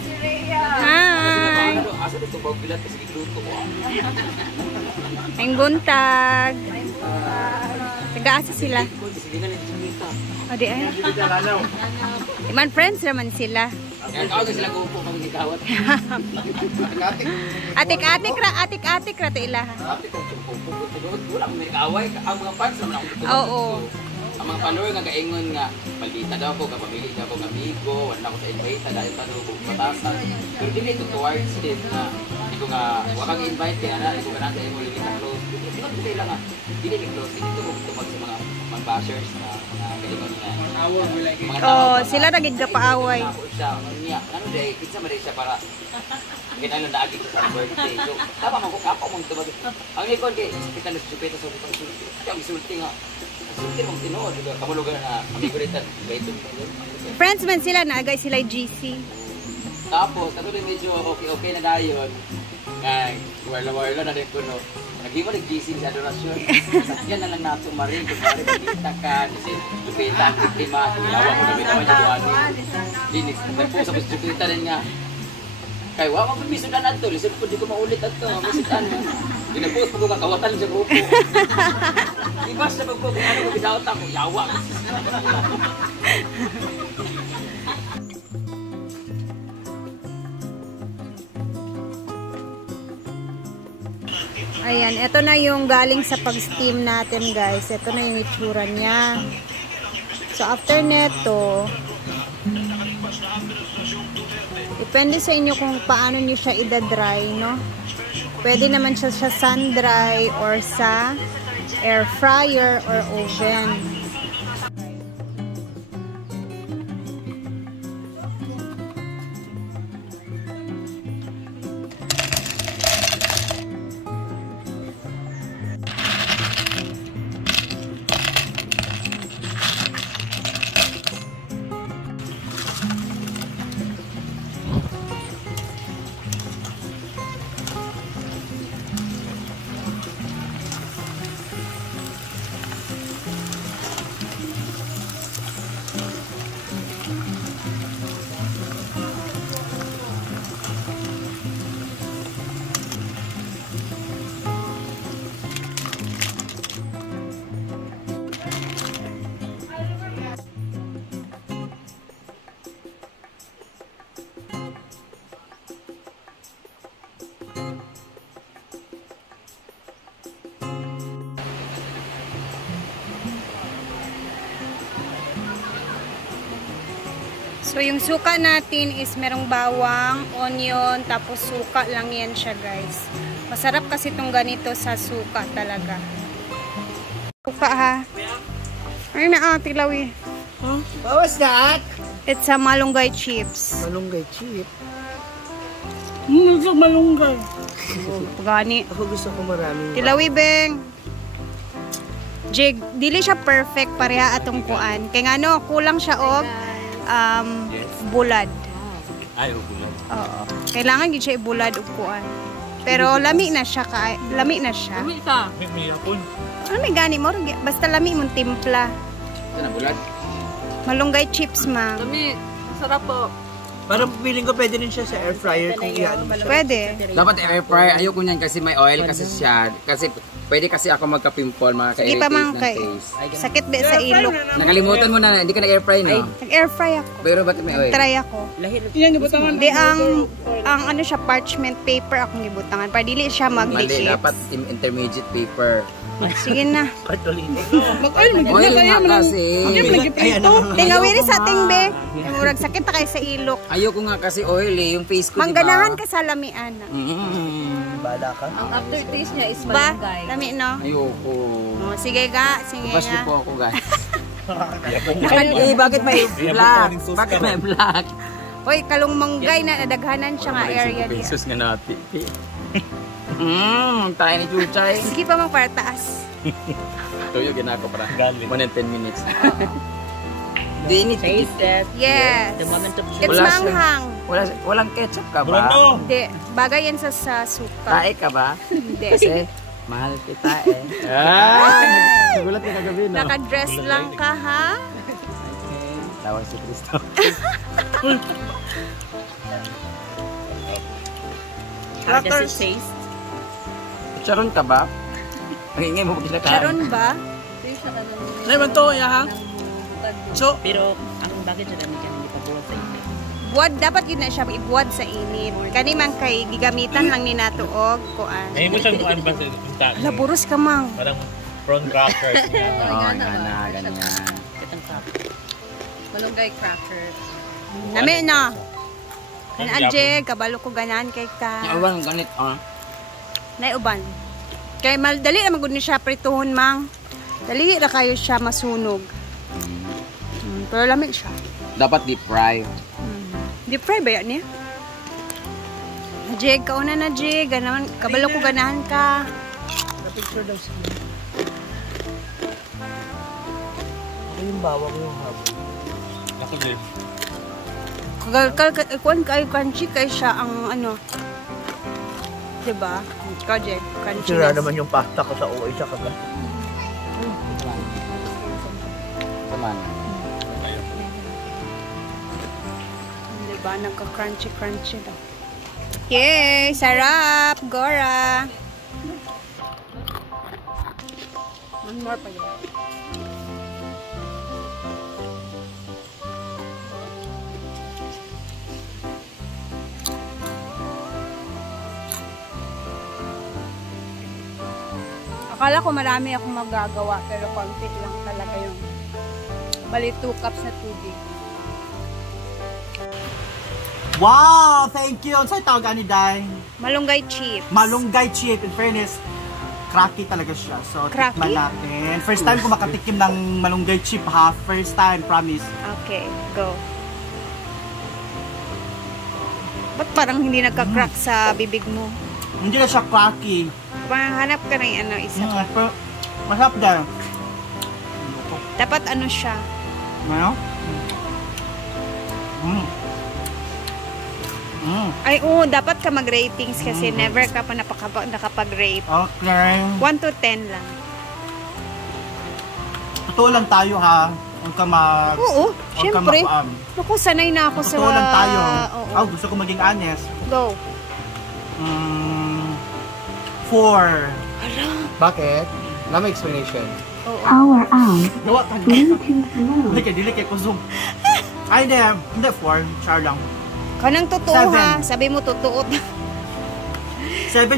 si Rhea. Hi! Asa dito ba bilat kasi gluto ko? Ang buntag. Taga-asa sila. Sige na lang kita. O di ay. Iman friends naman sila. Kaya kawag sila kupo kami gikawat. Atik-atik ra to ila. Ate kung kupo wala may kaway ang mga fans naman ako. Oo. Ang mga follower nga gaingon nga maldita daw ako kapamili daw ako ng amigo, wala ko sa invite dahil tanong ko batasan. Pero dili to towards this na hindi ko nga wala kang invite kaya na hindi ko na sa imo lili na close. Hindi ko sila nga dili ni close dito ko tumag sa mga bashers na mga galingon nga. Oh, sila nagig paaway. Ano day kitsa man siya para kinalo na agi sa birthday. So tama man ko kapo mong tumag. Ang likod kay kita na chupeta so ang sulti nga. Sulti mong tinuod diba kamulugan na amigo rita gaito. Friends man sila na agay sila GC. Tapos kato medyo okay na dayon. Kay wala na din kuno. Nagimo ni GC sa adorasyon. Sakyan na lang nato marin kung mari kita ka si chupeta tema ginawa ko na bitaw niya buwan. Dinis nagpo sa chupeta rin nga. Kay wa ko permiso na nato, lisod ko di ko maulit ato, masitan. Ginapost ko kakawatan sa grupo. Ibas na ko ano ko bidawat ako, yawa. Ayan, ito na yung galing sa pag-steam natin, guys. Ito na yung itsura niya. So after neto, depende sa inyo kung paano niyo siya i-dry, no? Pwede naman siya sa sun-dry or sa air fryer or oven. So, yung suka natin is merong bawang, onion, tapos suka lang yan siya, guys. Masarap kasi itong ganito sa suka talaga. Suka, ha? Ay na, tilawi. Huh? What was that? It's a malunggay chips. Malunggay chip? Ito malunggay. Gani. Ako gusto ko maraming. Tilawi, beng. Jig, dili siya perfect pareha atong kuan. Kaya nga no, kulang siya og bulad. Ay, bulad. Oo. Kailangan gid siya ibulad og kuan. Pero lami na siya lami na siya. Lami ta. May yapon. Ano may gani mo? Basta lami mong timpla. Ito na bulad. Malunggay chips, ma. Lami. Sarap po. Parang feeling ko pwede rin siya sa air fryer kung iyan mo siya. Pwede. Dapat air fry. Ayoko niyan kasi may oil kasi siya. Kasi pwede kasi ako magka-pimple, Sige pa, makaka-irritate mang ng kay. face. Sakit ba sa ilok? Nakalimutan mo na, hindi ka nag-air fry, no? Nag-air fry ako. Pero ba't may oil? Try ako. Yan, gibutangan. Hindi, ang ano siya, parchment paper akong gibutangan. Para dili siya Mali, mag-liquid. dapat intermediate paper. Sige na. Patulino. Mag-oil, Oil nga kasi. Tingawin sa ating be. Murag sakit na kayo sa ilok. Ayoko nga kasi oil eh, yung face ko, Mangganahan ka sa lamian. Bala ka. Ang aftertaste niya is Ba? malunggay. Lami, no? Ayoko. Oh, sige ga. Sige Basta nga. po ako, guys. Bakit may black? Bakit may black? Hoy, kalungmanggay na nadaghanan siya nga area niya. Pesos nga natin. Tayo ni Chuchay. Sige pa mang para taas. Tuyo, ginako para. 1 and 10 minutes. They need to Taste it. Yes. The moment of It's Wala siya. manghang. Walang ketchup ka ba? Hindi. Bagay yan sa suka. Tae ka ba? Hindi. Kasi mahal kita eh. Nagulat ka kagabi, no? Naka-dress lang ka, ha? Tawa si Cristo. How does it Crackers. taste? Charon ka ba? Ang ingay mo pag sila Sharon ba? Naman to, ya ha? So, Pero, ang bakit siya dami ka hindi pa buwan sa inyo? Buwad, dapat yun na siya ibuwad sa init. Kani man kay gigamitan lang ni nato og kuan. Ngayon mo siyang kuhan ba sa unta? Hala, buros ka mang. Parang prawn crackers. Oo, ganyan. Itong cup. Malunggay cracker. Nami na. Kan adje, kabalo ko ganan kay ka. Awan, ganit, ah. Nay uban. Kay dali na magud ni siya prituhon mang. Dali ra kayo siya masunog. Pero lamig siya. Dapat deep fry. Deep fry ba yan niya? Jig, kauna na Jig. Ganahan, kabalo ko ganahan ka. na-picture daw siya. Ito yung bawang yung habo. Ako din. Kuan kayo crunchy kay siya ang ano. Diba? Ikaw Jig, crunchy. Sira naman yung pasta ko sa uwi sa kaga. Saman. Diba? Nagka-crunchy daw. Yay! Sarap! Gora! One more pa yun. Akala ko marami akong magagawa pero konti lang talaga yung bali 2 cups na tubig. Wow! Thank you! Saan tawag ni Day? Malunggay chips. Malunggay chip. In fairness, cracky talaga siya. So, Cracky? tikman natin. First time ko makatikim ng malunggay chip ha. First time, promise. Okay, go. Ba't parang hindi nagka-crack sa bibig mo? Hindi na siya cracky. Parang hanap ka ng ano, isa. Pero, masarap dahil. Dapat ano siya? Ano? Ay, oo, dapat ka mag-ratings kasi never ka pa nakapag-rate. Okay. 1 to 10 lang. Totoo lang tayo ha. Huwag ka mag... Oo, huwag ka syempre. mag- Naku, sanay na ako sa... Totoo lang tayo. Oo. Oh, gusto ko maging honest. Go. 4. Bakit? Wala may explanation. Power on. Gawa ka na. Bluetooth mode. Dili kay ko zoom. Ay, hindi. Hindi, 4. Char lang. Kanang totoo 7. ha. Sabi mo totoo. 7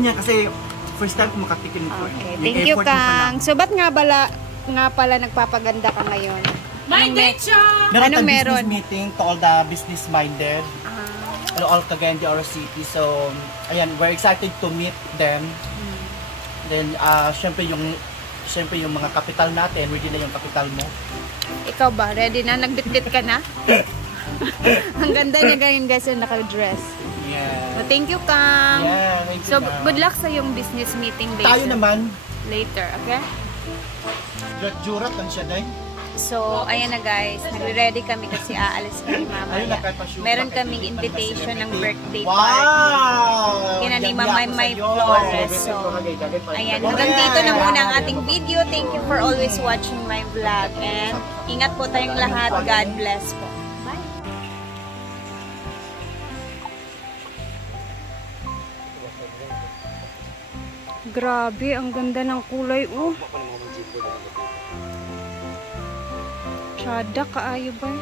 niya kasi first time ko makatikim ko. Okay, Yung thank you effort mo pa lang. Kang. So, ba't nga pala nagpapaganda ka ngayon? My date siya! Meron Anong tayong meron? business meeting to all the business-minded. All Cagayan de Oro City. So, ayan, we're excited to meet them. Then, syempre yung mga kapital natin, ready na yung kapital mo. Ikaw ba? Ready na? Nagbitbit ka na? Ang ganda niya ganyan guys yung naka-dress. Yeah. So, thank you, Kang. Yeah, thank you. So, ma'am. good luck sa yung business meeting later. Tayo naman. Later, okay? Jurat lang siya, Day. So, ayan na guys. Nagre-ready kami kasi aalis kami mamaya. Meron kaming invitation ng birthday party. Wow! Kina ni Yan Mamay yan May sa'yo. Flores. So, ayan. Hanggang dito na muna ang ating video. Thank you for always watching my vlog. And ingat po tayong lahat. God bless po. Bye! Grabe, ang ganda ng kulay, oh. Tsada kaayo ba?